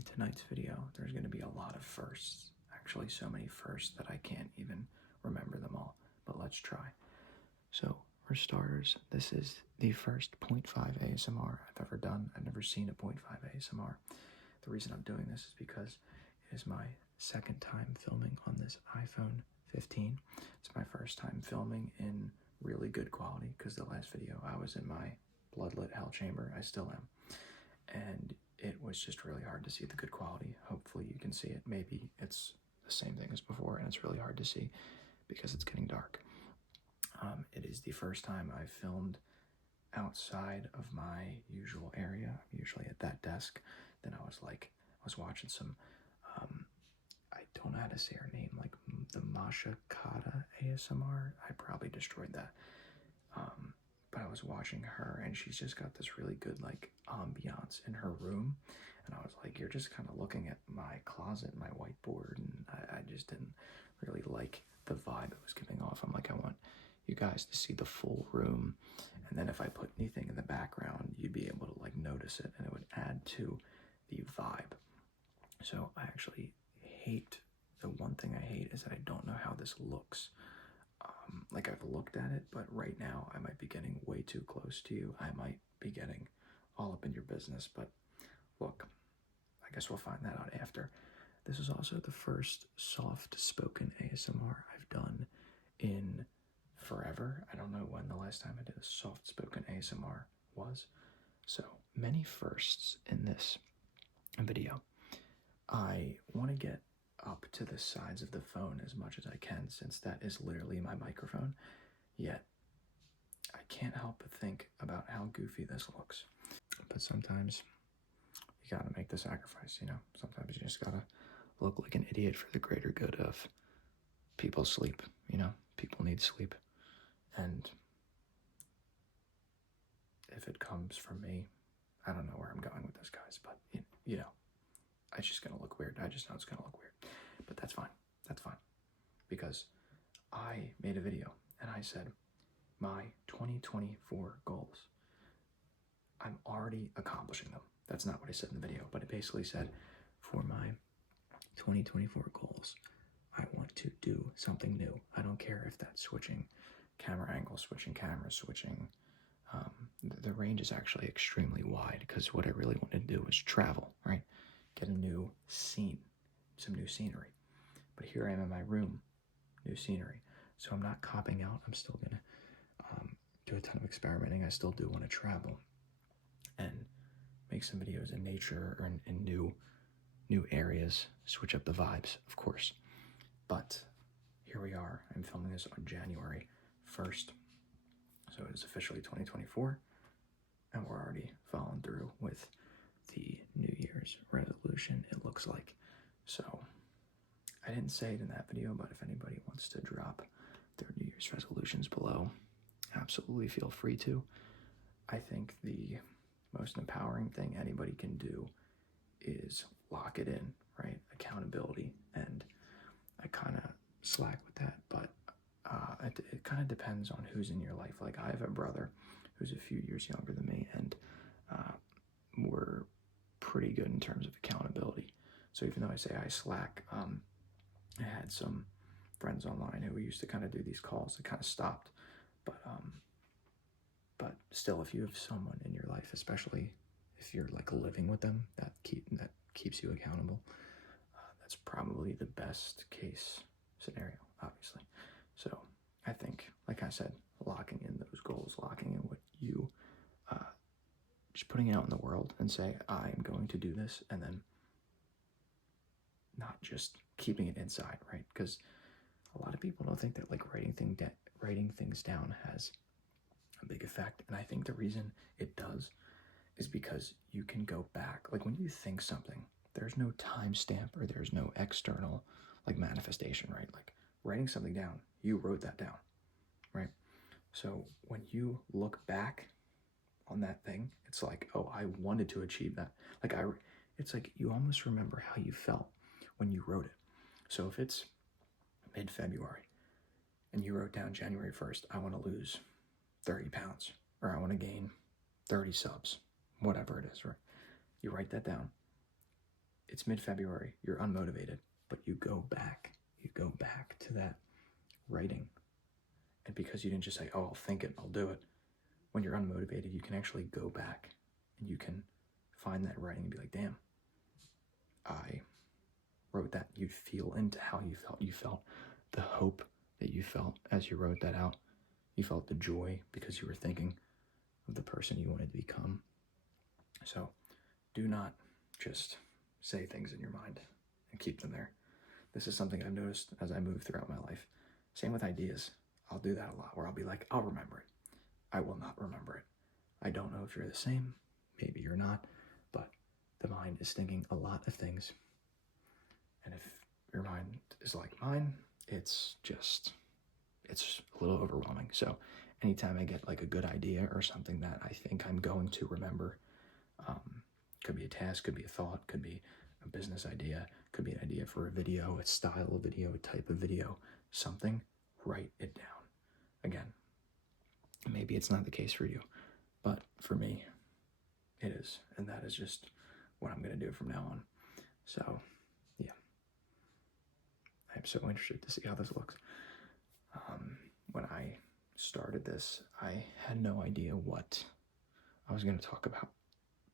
In tonight's video, there's going to be a lot of firsts. Actually, so many firsts that I can't even remember them all, but let's try. So, for starters, this is the first 0.5 ASMR I've ever done. I've never seen a 0.5 ASMR. The reason I'm doing this is because it is my second time filming on this iPhone 15. It's my first time filming in really good quality because the last video I was in my bloodlit hell chamber. I still am. And it was just really hard to see the good quality. Hopefully you can see it. Maybe it's the same thing as before and it's really hard to see because it's getting dark. It is the first time I've filmed outside of my usual area. I'm usually at that desk. Then I was watching some, I don't know how to say her name, like the Masha Kata ASMR. I probably destroyed that. But I was watching her and she's just got this really good like ambiance in her room. And I was like, you're just kind of looking at my closet, my whiteboard, and I just didn't really like the vibe it was giving off. I'm like, I want you guys to see the full room. And then if I put anything in the background, you'd be able to like notice it and it would add to the vibe. So I actually hate, the one thing I hate is that I don't know how this looks. Like I've looked at it, but right now I might be getting way too close to you. I might be getting all up in your business, but look, I guess we'll find that out after. This is also the first soft-spoken ASMR I've done in forever. I don't know when the last time I did a soft-spoken ASMR was. So many firsts in this video. I want to get up to the sides of the phone as much as I can since that is literally my microphone, yet I can't help but think about how goofy this looks. But sometimes you gotta make the sacrifice, you know? Sometimes you just gotta look like an idiot for the greater good of people's sleep, you know? People need sleep. And if it comes from me, I don't know where I'm going with this, guys, but you know, it's just gonna look weird. I just know it's gonna look weird. But that's fine. That's fine. Because I made a video and I said, my 2024 goals, I'm already accomplishing them. That's not what I said in the video, but it basically said, for my 2024 goals, I want to do something new. I don't care if that's switching camera angles, switching cameras, switching. The range is actually extremely wide because what I really wanted to do was travel, right? Get a new scene, some new scenery. But here I am in my room, new scenery. So I'm not copping out. I'm still gonna do a ton of experimenting. I still do want to travel and make some videos in nature or in new areas, switch up the vibes, of course. But here we are. I'm filming this on January 1st. So it is officially 2024. And we're already following through with the New Year's resolution, it looks like. So I didn't say it in that video, but if anybody wants to drop their New Year's resolutions below, absolutely feel free to. I think the most empowering thing anybody can do is lock it in, right? Accountability. And I kind of slack with that, but it kind of depends on who's in your life. Like I have a brother who's a few years younger than me, and we're pretty good in terms of accountability. So even though I say I slack, I had some friends online who used to kind of do these calls. It kind of stopped, but still, if you have someone in your life, especially if you're like living with them, that keeps you accountable. That's probably the best case scenario, obviously. So I think, like I said, locking in those goals, locking in what you, just putting it out in the world and say, I'm going to do this, and then not just keeping it inside, right? Because a lot of people don't think that like writing things down has a big effect. And I think the reason it does is because you can go back. Like when you think something, there's no timestamp or there's no external like manifestation, right? Like writing something down, you wrote that down, right? So when you look back on that thing, it's like, oh, I wanted to achieve that. Like it's like you almost remember how you felt when you wrote it. So if it's mid-February and you wrote down January 1st, I want to lose 30 pounds or I want to gain 30 subs, whatever it is, right? You write that down. it's mid-February, you're unmotivated, but you go back to that writing. And because you didn't just say, oh, I'll think it, I'll do it. When you're unmotivated, you can actually go back and you can find that writing and be like, damn, I wrote that. You feel into how you felt. You felt the hope that you felt as you wrote that out. You felt the joy because you were thinking of the person you wanted to become. So do not just say things in your mind and keep them there. This is something I've noticed as I move throughout my life. Same with ideas. I'll do that a lot where I'll be like, I'll remember it. I will not remember it. I don't know if you're the same. Maybe you're not. But the mind is thinking a lot of things. And if your mind is like mine, it's a little overwhelming. So anytime I get like a good idea or something that I think I'm going to remember, could be a task, could be a thought, could be a business idea, could be an idea for a video, a style of video, a type of video, something, write it down. Again, maybe it's not the case for you, but for me, it is. And that is just what I'm going to do from now on. So, yeah. I'm so interested to see how this looks. When I started this, I had no idea what I was going to talk about.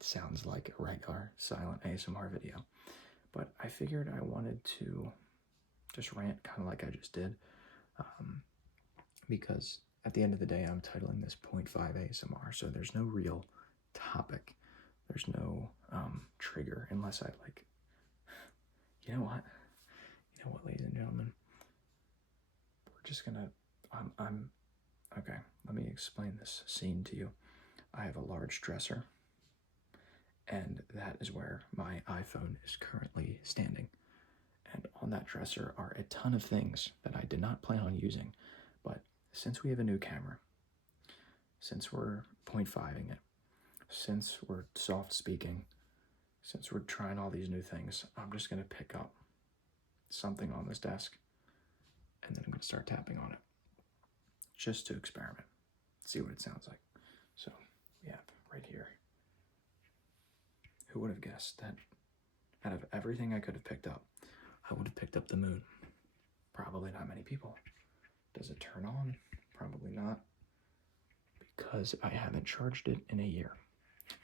It sounds like a regular silent ASMR video, but I figured I wanted to just rant kind of like I just did, because at the end of the day, I'm titling this 0.5 ASMR, so there's no real topic. There's no trigger unless I like, you know what, ladies and gentlemen, we're just gonna, okay, let me explain this scene to you. I have a large dresser, and that is where my iPhone is currently standing. And on that dresser are a ton of things that I did not plan on using, but since we have a new camera, since we're 0.5ing it, since we're soft speaking, since we're trying all these new things, I'm just going to pick up something on this desk, and then I'm going to start tapping on it, just to experiment, see what it sounds like. So, yeah, right here. Who would have guessed that out of everything I could have picked up, I would have picked up the moon? Probably not many people. Does it turn on? Probably not, because I haven't charged it in a year.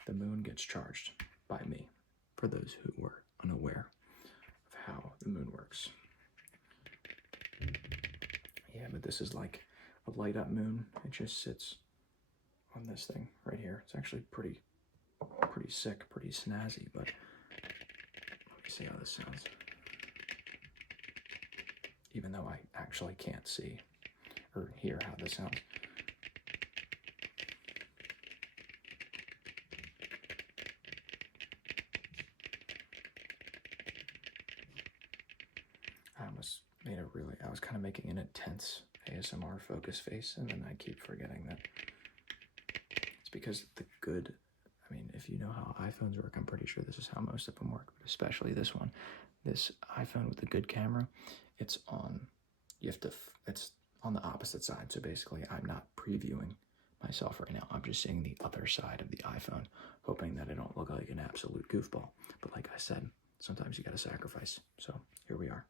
The moon gets charged by me, for those who were unaware of how the moon works. Yeah, but this is like a light up moon. It just sits on this thing right here. It's actually pretty sick, pretty snazzy, but let me see how this sounds. Even though I actually can't see or hear how this sounds. I was kind of making an intense ASMR focus face, and then I keep forgetting that it's because if you know how iPhones work, I'm pretty sure this is how most of them work, but especially this one. This iPhone with the good camera, it's on the opposite side. So basically, I'm not previewing myself right now. I'm just seeing the other side of the iPhone, hoping that I don't look like an absolute goofball. But like I said, sometimes you gotta sacrifice. So here we are.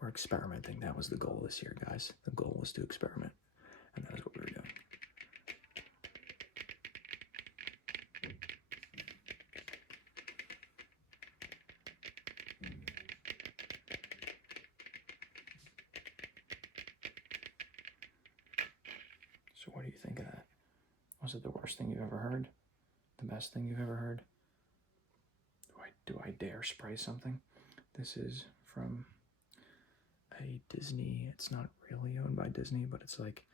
We're experimenting. That was the goal this year, guys. The goal was to experiment, and that is what we were doing. So what do you think of that? Was it the worst thing you've ever heard? The best thing you've ever heard? Do I dare spray something? This is from a Disney. It's not really owned by Disney, but it's like,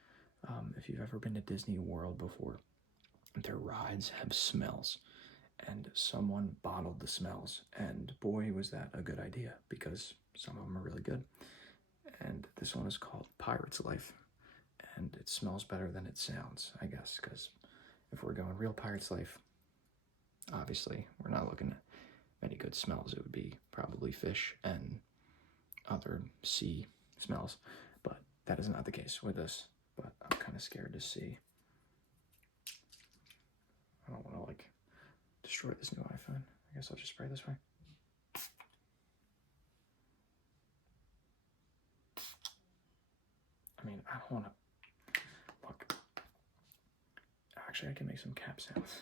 if you've ever been to Disney World before, their rides have smells, and someone bottled the smells, and boy, was that a good idea, because some of them are really good. And this one is called Pirate's Life, and it smells better than it sounds, I guess, because if we're going real Pirate's Life, obviously we're not looking at many good smells. It would be probably fish and other sea smells, but that is not the case with this. But I'm kind of scared to see. I don't want to destroy this new iPhone. I guess I'll just spray this way. I mean, I don't want to, look, actually I can make some cap sounds.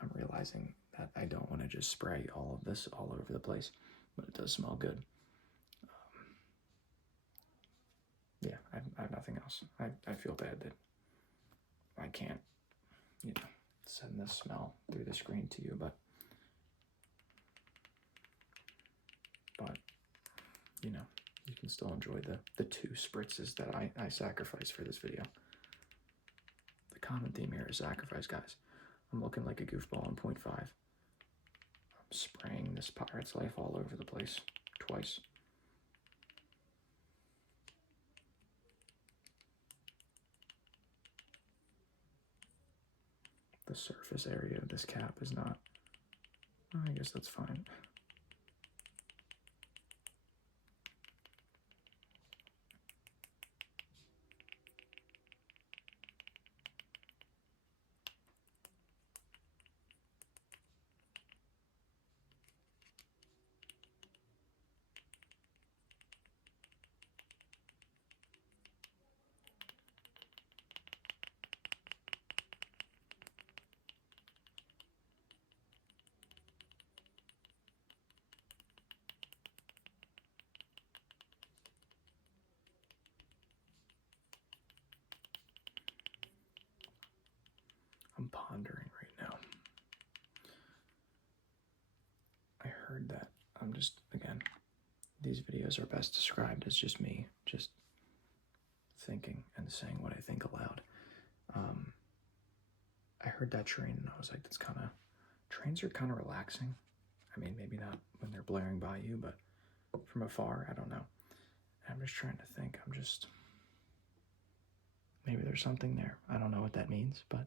I'm realizing that I don't want to just spray all of this all over the place, but it does smell good. Yeah, I have nothing else. I feel bad that I can't, send this smell through the screen to you, but you can still enjoy the 2 spritzes that I sacrificed for this video. The common theme here is sacrifice, guys. I'm looking like a goofball in 0.5. I'm spraying this Pirate's Life all over the place twice. The surface area of this cap is not, I guess that's fine. I'm pondering right now. I heard that again, these videos are best described as just me, just thinking and saying what I think aloud. I heard that train and I was like, trains are kind of relaxing. I mean, maybe not when they're blaring by you, but from afar, I don't know. I'm just trying to think. Maybe there's something there. I don't know what that means, but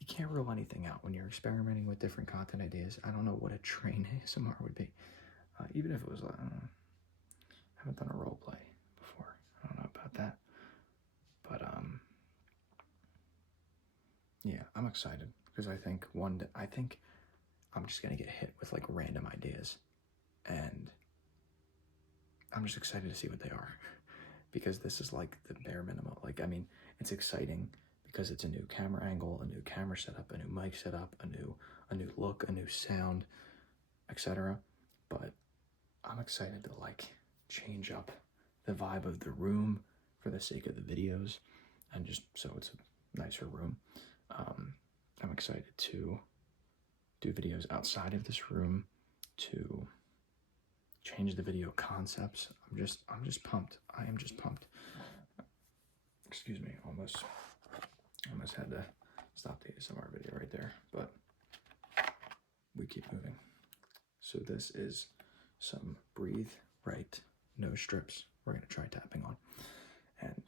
you can't rule anything out when you're experimenting with different content ideas. I don't know what a train ASMR would be. Even if it was, I haven't done a role play before. I don't know about that. But, yeah, I'm excited because I think I'm just going to get hit with like random ideas, and I'm just excited to see what they are because this is like the bare minimum. Like, I mean, it's exciting because it's a new camera angle, a new camera setup, a new mic setup, a new look, a new sound, etc. But I'm excited to like change up the vibe of the room for the sake of the videos and just so it's a nicer room. I'm excited to do videos outside of this room, to change the video concepts. I'm just pumped. I am just pumped. Excuse me, almost had to stop the ASMR video right there, but we keep moving. So this is some Breathe Right nose strips we're going to try tapping on. And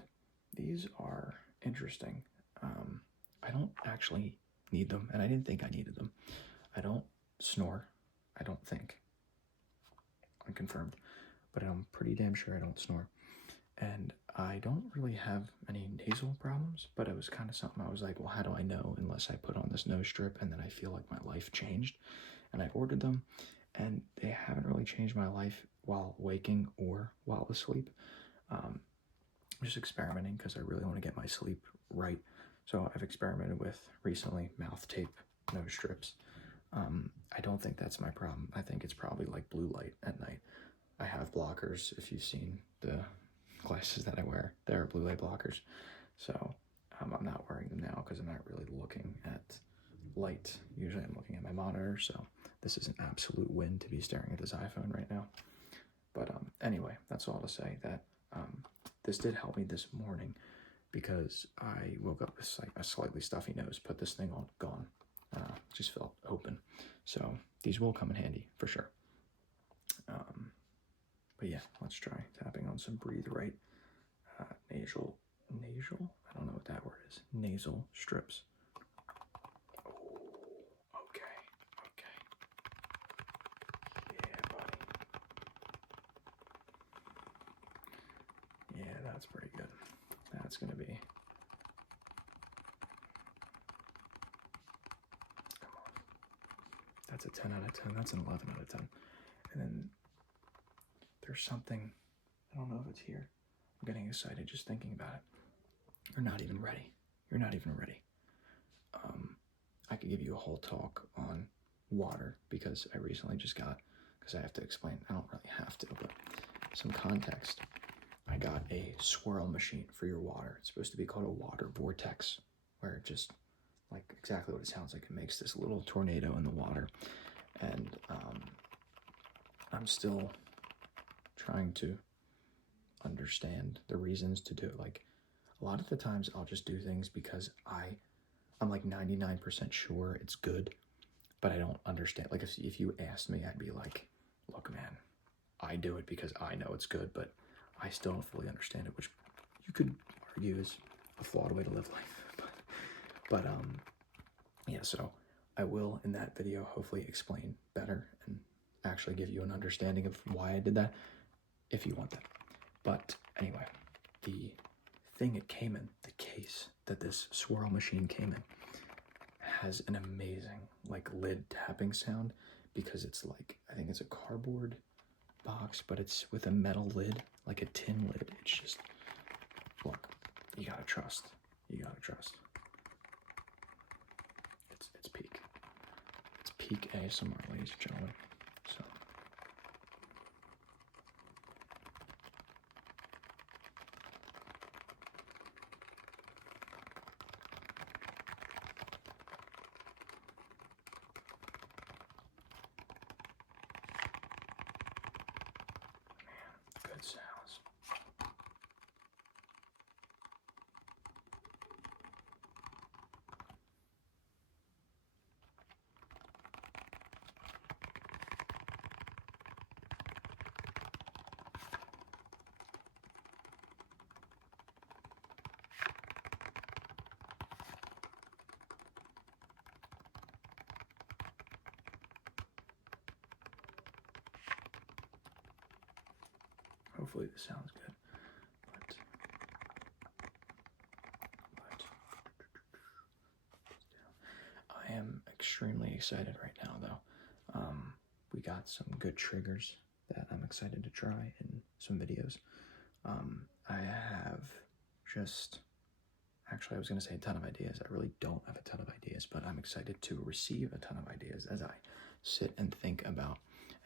these are interesting. I don't actually need them, and I didn't think I needed them. I don't snore, I don't think. Unconfirmed, but I'm pretty damn sure I don't snore. And I don't really have any nasal problems, but it was kind of something I was like, well, how do I know unless I put on this nose strip and then I feel like my life changed? And I ordered them, and they haven't really changed my life while waking or while asleep. I'm just experimenting because I really want to get my sleep right. So I've experimented with recently mouth tape, nose strips. I don't think that's my problem. I think it's probably like blue light at night. I have blockers. If you've seen the glasses that I wear, they're blue light blockers. So I'm not wearing them now because I'm not really looking at light. Usually I'm looking at my monitor, so this is an absolute win to be staring at this iPhone right now. But anyway, that's all to say that this did help me this morning because I woke up with like a slightly stuffy nose, put this thing on, gone. Just felt open. So these will come in handy for sure. But yeah, let's try tapping on some Breathe Right nasal, I don't know what that word is, nasal strips. Oh, okay. Yeah, buddy. Yeah, that's pretty good. That's gonna be That's a 10 out of 10. That's an 11 out of 10. And then there's something, I don't know if it's here. I'm getting excited just thinking about it. You're not even ready. You're not even ready. I could give you a whole talk on water because I recently just got, because I have to explain, I don't really have to, but some context. I got a swirl machine for your water. It's supposed to be called a water vortex, where it just, like exactly what it sounds like, it makes this little tornado in the water. And I'm still trying to understand the reasons to do it. Like, a lot of the times I'll just do things because I'm like 99% sure it's good, but I don't understand. Like, if you asked me, I'd be like, look, man, I do it because I know it's good, but I still don't fully understand it, which you could argue is a flawed way to live life. But yeah, so I will, in that video, hopefully explain better and actually give you an understanding of why I did that, if you want that. But anyway, the thing it came in, the case that this swirl machine came in, has an amazing like lid tapping sound, because it's like, I think it's a cardboard box, but it's with a metal lid, like a tin lid. It's just, look, you gotta trust. You gotta trust. It's peak. It's peak ASMR, ladies and gentlemen. So. Good sounds. Hopefully this sounds good. But I am extremely excited right now, though. We got some good triggers that I'm excited to try in some videos. I have just, actually, I was going to say a ton of ideas. I really don't have a ton of ideas, but I'm excited to receive a ton of ideas as I sit and think about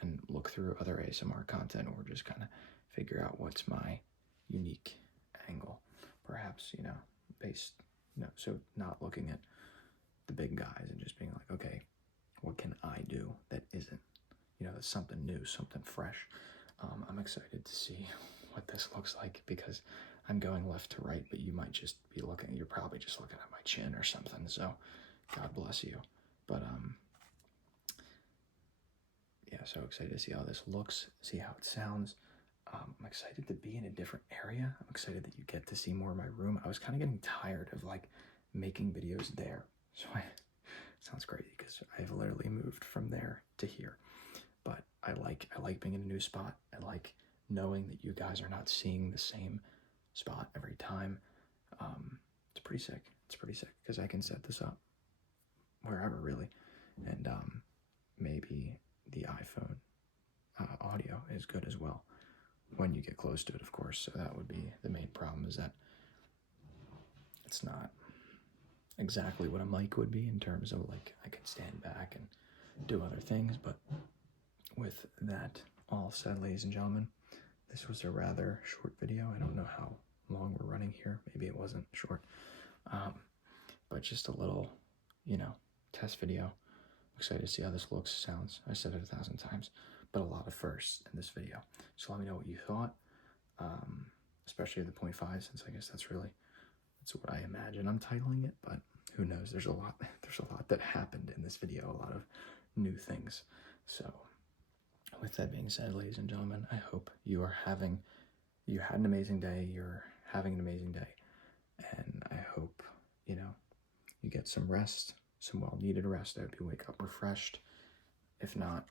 and look through other ASMR content, or just kind of figure out what's my unique angle. Perhaps, based, so not looking at the big guys and just being like, okay, what can I do that isn't, that's something new, something fresh. I'm excited to see what this looks like, because I'm going left to right, but you might just be looking, you're probably just looking at my chin or something, so God bless you. But yeah, so excited to see how this looks, see how it sounds. I'm excited to be in a different area. I'm excited that you get to see more of my room. I was kind of getting tired of like making videos there, so sounds crazy because I've literally moved from there to here. But I like being in a new spot. I like knowing that you guys are not seeing the same spot every time. It's pretty sick. It's pretty sick because I can set this up wherever, really. And maybe the iPhone audio is good as well when you get close to it, of course. So that would be the main problem, is that it's not exactly what a mic would be in terms of like I can stand back and do other things. But with that all said, ladies and gentlemen, this was a rather short video. I don't know how long we're running here. Maybe it wasn't short, but just a little, test video. I'm excited to see how this looks, sounds. I said it 1,000 times, but a lot of firsts in this video. So let me know what you thought, especially the 0.5, since I guess that's what I imagine I'm titling it, but who knows? There's a lot that happened in this video, a lot of new things. So with that being said, ladies and gentlemen, I hope you had an amazing day, you're having an amazing day, and I hope, you get some rest, some well-needed rest. I hope you wake up refreshed. If not,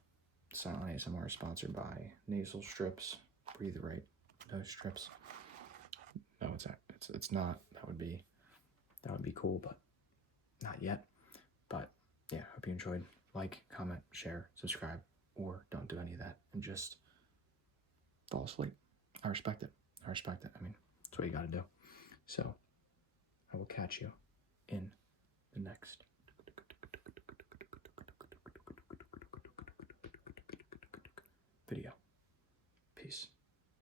Silent ASMR is sponsored by Nasal Strips, Breathe Right nose strips. No, it's not. That would be cool, but not yet. But yeah, hope you enjoyed. like, comment, share, subscribe, or don't do any of that and just fall asleep. I respect it. I respect it. I mean, that's what you got to do. So I will catch you in the next video.